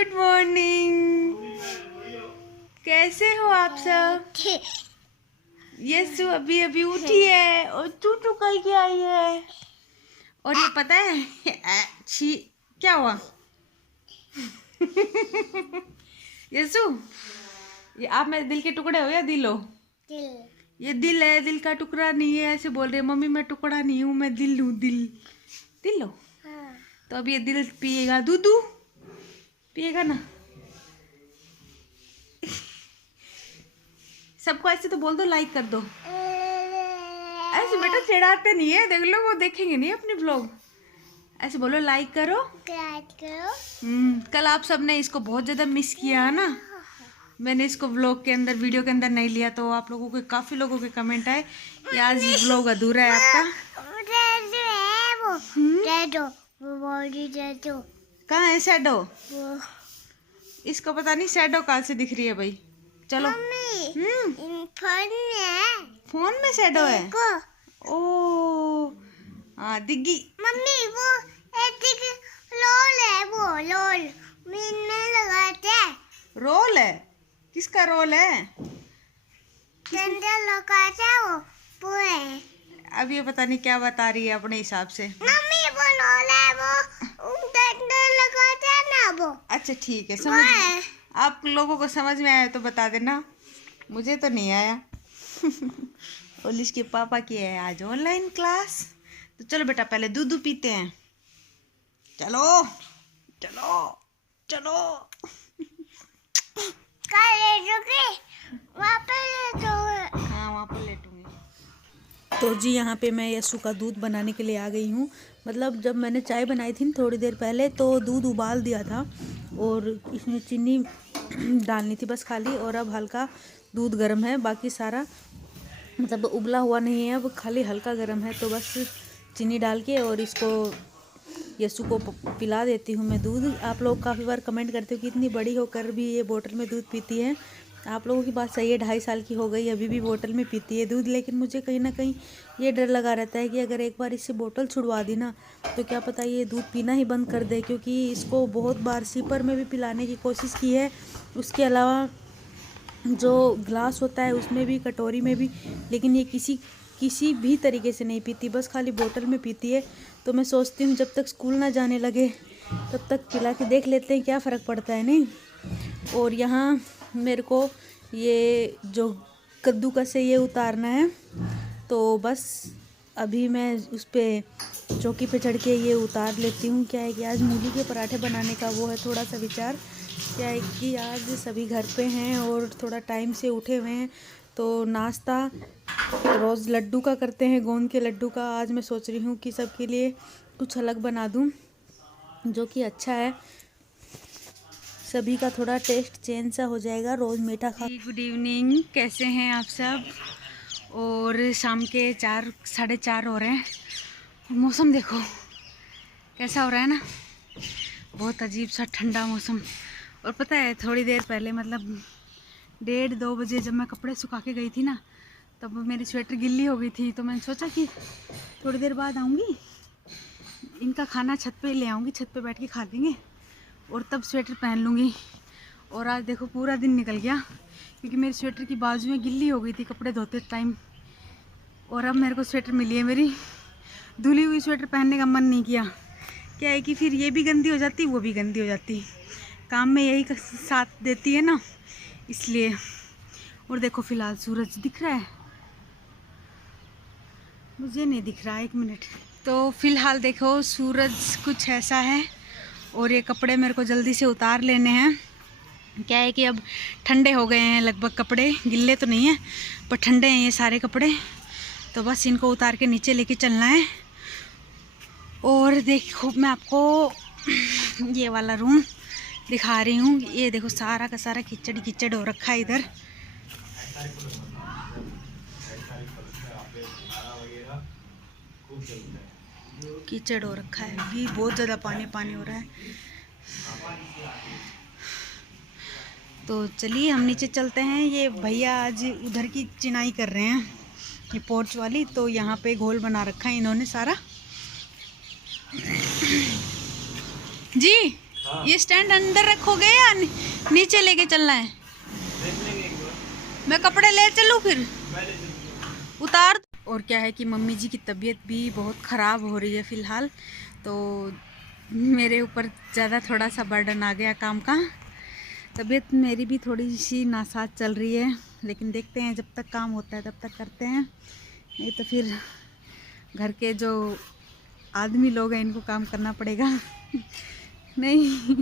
Good morning. कैसे हो आप सब? यस्सु अभी अभी उठी है और टूटू कल के आई है। और ये पता है छी क्या हुआ? यस्सु, ये आप मेरे दिल के टुकड़े हो या दिल हो? ये दिल है, दिल का टुकड़ा नहीं है। ऐसे बोल रहे मम्मी मैं टुकड़ा नहीं हूँ, मैं दिल हूँ। दिल दिल हो। हाँ। तो अब ये दिल पिएगा, दूधू पिएगा ना। सबको ऐसे तो बोल दो, लाइक कर दो। ऐसे बेटा चिढ़ाते नहीं है, देख लो वो देखेंगे नहीं अपने ब्लॉग। ऐसे बोलो लाइक करो, लाइक करो। कल आप सबने इसको बहुत ज़्यादा मिस किया है ना। मैंने इसको व्लॉग के अंदर, वीडियो के अंदर नहीं लिया, तो आप लोगों के काफ़ी लोगों के कमेंट आए कि आज व्लॉग अधूरा है आपका। कहाँ है शैडो? इसको पता नहीं शैडो कहाँ से दिख रही है भाई। चलो फोन में शैडो है। ओ हाँ दिग्गी। मम्मी वो रोल है, वो रोल में लगाते हैं। रोल है? किसका रोल है? लगाते हैं वो है। अब ये पता नहीं क्या बता रही है अपने हिसाब से। मम्मी वो रोल है, वो लगाते हैं ना वो। अच्छा ठीक है, समझ आप लोगों को समझ में आया तो बता देना, मुझे तो नहीं आया। और इसके पापा की है आज ऑनलाइन क्लास। तो चलो बेटा पहले दूध पीते हैं। चलो चलो चलो। हाँ वहाँ पर लेटूंगी। तो जी यहाँ पे मैं यस्सु का दूध बनाने के लिए आ गई हूँ। मतलब जब मैंने चाय बनाई थी थोड़ी देर पहले, तो दूध उबाल दिया था और इसमें चीनी डालनी थी बस खाली। और अब हल्का दूध गर्म है, बाकी सारा मतलब उबला हुआ नहीं है, अब खाली हल्का गर्म है। तो बस चीनी डाल के और इसको यस्सु को पिला देती हूँ मैं दूध। आप लोग काफ़ी बार कमेंट करते हो कि इतनी बड़ी होकर भी ये बोतल में दूध पीती है। आप लोगों की बात सही है, 2.5 साल की हो गई, अभी भी बोतल में पीती है दूध। लेकिन मुझे कहीं ना कहीं ये डर लगा रहता है कि अगर एक बार इससे बोतल छुड़वा दी ना, तो क्या पता ये दूध पीना ही बंद कर दे। क्योंकि इसको बहुत बार सिपर में भी पिलाने की कोशिश की है, उसके अलावा जो ग्लास होता है उसमें भी, कटोरी में भी, लेकिन ये किसी भी तरीके से नहीं पीती, बस खाली बोतल में पीती है। तो मैं सोचती हूँ जब तक स्कूल ना जाने लगे तब तक पिला के देख लेते हैं क्या फ़र्क पड़ता है, नहीं। और यहाँ मेरे को ये जो कद्दूकस है ये उतारना है, तो बस अभी मैं उस पर चौकी पे चढ़ के ये उतार लेती हूँ। क्या है कि आज मूली के पराठे बनाने का वो है थोड़ा सा विचार। क्या है कि आज सभी घर पे हैं और थोड़ा टाइम से उठे हुए हैं, तो नाश्ता रोज़ लड्डू का करते हैं, गोंद के लड्डू का। आज मैं सोच रही हूँ कि सबके लिए कुछ अलग बना दूँ जो कि अच्छा है, सभी का थोड़ा टेस्ट चेंज सा हो जाएगा, रोज़ मीठा खा। गुड इवनिंग, कैसे हैं आप सब? और शाम के 4 साढ़े 4 हो रहे हैं। मौसम देखो कैसा हो रहा है ना, बहुत अजीब सा ठंडा मौसम। और पता है थोड़ी देर पहले, मतलब 1:30-2 बजे जब मैं कपड़े सुखा के गई थी ना, तब मेरी स्वेटर गिल्ली हो गई थी। तो मैंने सोचा कि थोड़ी देर बाद आऊँगी, इनका खाना छत पे ले आऊँगी, छत पे बैठ के खा लेंगे और तब स्वेटर पहन लूँगी। और आज देखो पूरा दिन निकल गया, क्योंकि मेरी स्वेटर की बाजुएं गिल्ली हो गई थी कपड़े धोते टाइम। और अब मेरे को स्वेटर मिली है, मेरी धुली हुई स्वेटर पहनने का मन नहीं किया। क्या है कि फिर ये भी गंदी हो जाती, वो भी गंदी हो जाती, काम में यही साथ देती है ना, इसलिए। और देखो फिलहाल सूरज दिख रहा है, मुझे नहीं दिख रहा, 1 मिनट। तो फिलहाल देखो सूरज कुछ ऐसा है। और ये कपड़े मेरे को जल्दी से उतार लेने हैं। क्या है कि अब ठंडे हो गए हैं लगभग, कपड़े गिल्ले तो नहीं है पर ठंडे हैं ये सारे कपड़े। तो बस इनको उतार के नीचे लेके चलना है। और देखो मैं आपको ये वाला रूम दिखा रही हूँ। ये देखो सारा का सारा कीचड़ हो रखा है इधर। कीचड़ हो रखा है, भी बहुत ज़्यादा पानी हो रहा है। तो चलिए हम नीचे चलते हैं। ये भैया आज उधर की चिनाई कर रहे हैं, ये पोर्च वाली। तो यहाँ पे घोल बना रखा है इन्होंने सारा। जी ये स्टैंड अंदर रखोगे या नीचे लेके चलना है? मैं कपड़े ले चलूँ फिर उतार। और क्या है कि मम्मी जी की तबीयत भी बहुत ख़राब हो रही है फ़िलहाल, तो मेरे ऊपर ज़्यादा थोड़ा सा बर्डन आ गया काम का। तबीयत मेरी भी थोड़ी सी नासाज चल रही है, लेकिन देखते हैं, जब तक काम होता है तब तक करते हैं, नहीं तो फिर घर के जो आदमी लोग हैं इनको काम करना पड़ेगा। नहीं।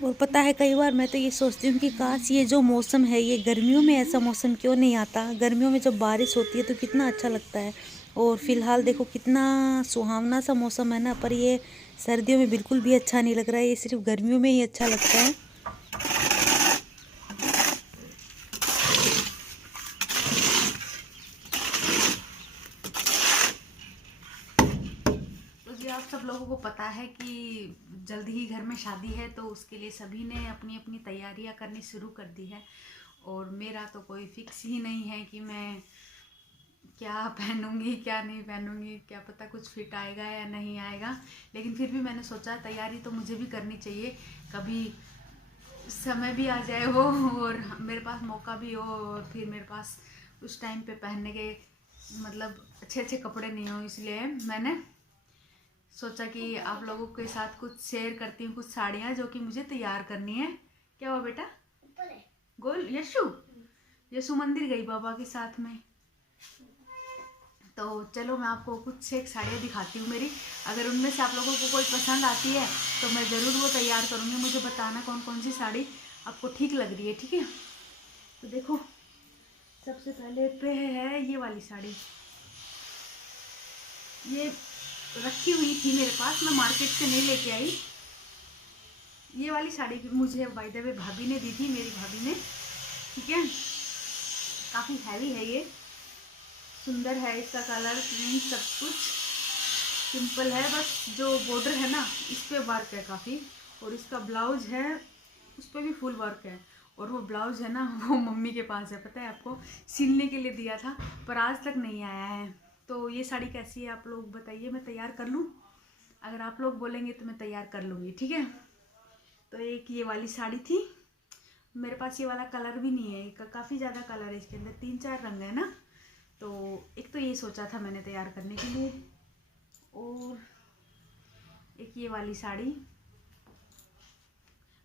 और पता है, कई बार मैं तो ये सोचती हूँ कि काश ये जो मौसम है ये गर्मियों में ऐसा मौसम क्यों नहीं आता। गर्मियों में जब बारिश होती है तो कितना अच्छा लगता है, और फिलहाल देखो कितना सुहावना सा मौसम है ना, पर ये सर्दियों में बिल्कुल भी अच्छा नहीं लग रहा है, ये सिर्फ गर्मियों में ही अच्छा लगता है। आप सब लोगों को पता है कि जल्द ही घर में शादी है, तो उसके लिए सभी ने अपनी अपनी तैयारियां करनी शुरू कर दी है। और मेरा तो कोई फिक्स ही नहीं है कि मैं क्या पहनूंगी क्या नहीं पहनूंगी, क्या पता कुछ फिट आएगा या नहीं आएगा। लेकिन फिर भी मैंने सोचा तैयारी तो मुझे भी करनी चाहिए, कभी समय भी आ जाए वो और मेरे पास मौका भी हो, और फिर मेरे पास उस टाइम पे पहनने के मतलब अच्छे अच्छे कपड़े नहीं हो। इसलिए मैंने सोचा कि आप लोगों के साथ कुछ शेयर करती हूँ, कुछ साड़ियाँ जो कि मुझे तैयार करनी है। क्या हुआ बेटा? गोल यशु मंदिर गई बाबा के साथ में। तो चलो मैं आपको कुछ से एक साड़ियाँ दिखाती हूँ मेरी, अगर उनमें से आप लोगों को कोई पसंद आती है तो मैं ज़रूर वो तैयार करूँगी। मुझे बताना कौन कौन सी साड़ी आपको ठीक लग रही है, ठीक है? तो देखो, सबसे पहले पे है ये वाली साड़ी। ये रखी हुई थी मेरे पास, मैं मार्केट से नहीं लेके आई। ये वाली साड़ी मुझे बाय द वे भाभी ने दी थी, मेरी भाभी ने, ठीक है? काफ़ी हैवी है ये, सुंदर है इसका कलर, प्रिंट, सब कुछ सिंपल है, बस जो बॉर्डर है ना इस पे वर्क है काफ़ी, और इसका ब्लाउज है उस पर भी फुल वर्क है। और वो ब्लाउज है ना वो मम्मी के पास है, पता है आपको, सिलने के लिए दिया था पर आज तक नहीं आया है। तो ये साड़ी कैसी है आप लोग बताइए, मैं तैयार कर लूँ? अगर आप लोग बोलेंगे तो मैं तैयार कर लूँगी, ठीक है? तो एक ये वाली साड़ी थी, मेरे पास ये वाला कलर भी नहीं है, काफ़ी ज़्यादा कलर है इसके अंदर, 3-4 रंग है ना। तो एक तो ये सोचा था मैंने तैयार करने के लिए, और एक ये वाली साड़ी,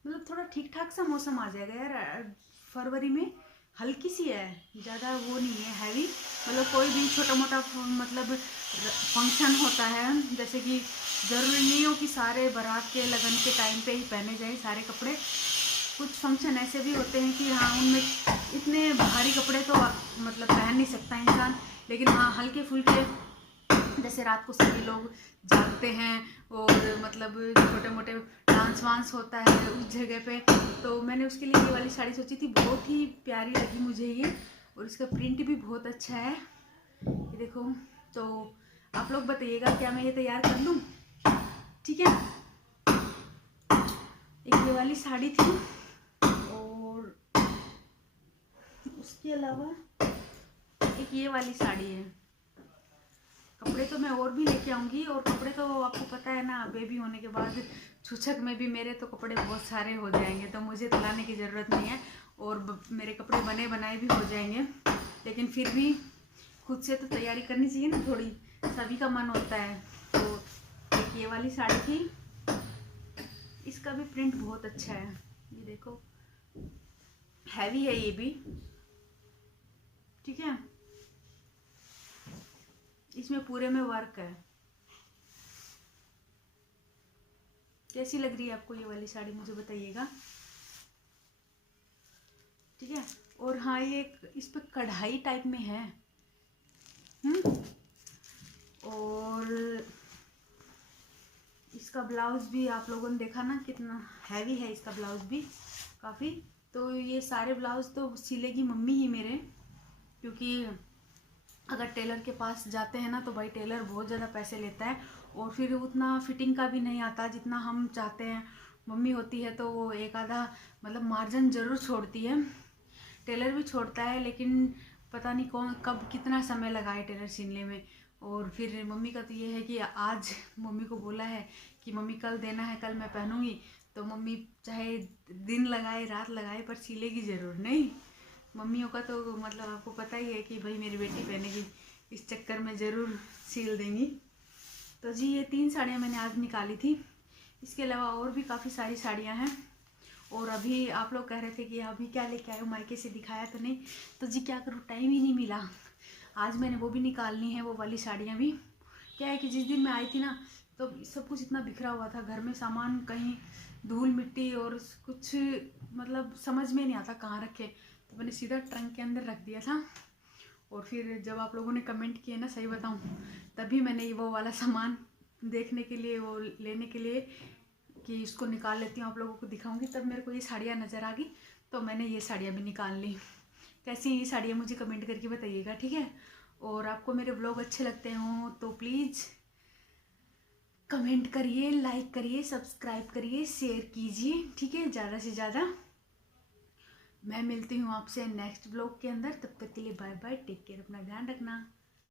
मतलब थोड़ा ठीक ठाक सा मौसम आ जाएगा यार, फरवरी में हल्की सी है, ज़्यादा वो नहीं है हैवी, मतलब कोई भी छोटा मोटा मतलब फंक्शन होता है, जैसे कि ज़रूरी नहीं हो कि सारे बारात के लगन के टाइम पे ही पहने जाए सारे कपड़े। कुछ फंक्शन ऐसे भी होते हैं कि हाँ उनमें इतने भारी कपड़े तो मतलब पहन नहीं सकता इंसान, लेकिन हाँ हल्के फुल्के, जैसे रात को सभी लोग जागते हैं और मतलब छोटे मोटे डांस वांस होता है उस जगह पे, तो मैंने उसके लिए ये वाली साड़ी सोची थी, बहुत ही प्यारी लगी मुझे ये, और इसका प्रिंट भी बहुत अच्छा है, ये देखो। तो आप लोग बताइएगा क्या मैं ये तैयार कर लूँ, ठीक है? एक ये वाली साड़ी थी, और उसके अलावा एक ये वाली साड़ी है। कपड़े तो मैं और भी लेके आऊँगी, और कपड़े तो आपको पता है ना, बेबी होने के बाद छुछक में भी मेरे तो कपड़े बहुत सारे हो जाएंगे, तो मुझे तो लाने की ज़रूरत नहीं है, और मेरे कपड़े बने बनाए भी हो जाएंगे, लेकिन फिर भी खुद से तो तैयारी करनी चाहिए ना थोड़ी, सभी का मन होता है। तो एक ये वाली साड़ी थी, इसका भी प्रिंट बहुत अच्छा है, ये देखो, हैवी है ये भी, ठीक है? इसमें पूरे में वर्क है। कैसी लग रही है आपको ये वाली साड़ी, मुझे बताइएगा, ठीक है? और हाँ, ये इस पे कढ़ाई टाइप में है, और इसका ब्लाउज भी आप लोगों ने देखा ना कितना हैवी है, इसका ब्लाउज भी काफ़ी। तो ये सारे ब्लाउज तो सिलेगी मम्मी ही मेरे, क्योंकि अगर टेलर के पास जाते हैं ना तो भाई टेलर बहुत ज़्यादा पैसे लेता है, और फिर उतना फिटिंग का भी नहीं आता जितना हम चाहते हैं। मम्मी होती है तो वो एक आधा मतलब मार्जिन ज़रूर छोड़ती है, टेलर भी छोड़ता है, लेकिन पता नहीं कौन कब कितना समय लगाए टेलर सिलने में। और फिर मम्मी का तो ये है कि आज मम्मी को बोला है कि मम्मी कल देना है, कल मैं पहनूंगी, तो मम्मी चाहे दिन लगाए रात लगाए पर सिलेगी ज़रूर। नहीं, मम्मियों का तो मतलब आपको पता ही है कि भाई मेरी बेटी पहनेगी, इस चक्कर में ज़रूर सिल देंगी। तो जी ये 3 साड़ियाँ मैंने आज निकाली थी। इसके अलावा और भी काफ़ी सारी साड़ियाँ हैं। और अभी आप लोग कह रहे थे कि अभी क्या लेके आए हो, मायके से दिखाया तो नहीं। तो जी क्या करूँ, टाइम ही नहीं मिला। आज मैंने वो भी निकालनी है, वो वाली साड़ियाँ भी। क्या है कि जिस दिन मैं आई थी ना, तो सब कुछ इतना बिखरा हुआ था घर में, सामान कहीं धूल मिट्टी और कुछ मतलब समझ में नहीं आता कहाँ रखे। तो मैंने सीधा ट्रंक के अंदर रख दिया था। और फिर जब आप लोगों ने कमेंट किए ना, सही बताऊँ, तभी मैंने वो वाला सामान देखने के लिए, वो लेने के लिए कि इसको निकाल लेती हूँ, आप लोगों को दिखाऊंगी, तब मेरे को ये साड़ियाँ नज़र आ गई। तो मैंने ये साड़ियाँ भी निकाल ली। कैसी हैं ये साड़ियाँ मुझे कमेंट करके बताइएगा, ठीक है। और आपको मेरे व्लॉग अच्छे लगते हों तो प्लीज़ कमेंट करिए, लाइक करिए, सब्सक्राइब करिए, शेयर कीजिए, ठीक है, ज़्यादा से ज़्यादा। मैं मिलती हूँ आपसे नेक्स्ट व्लॉग के अंदर। तब तक के लिए बाय बाय, टेक केयर, अपना ध्यान रखना।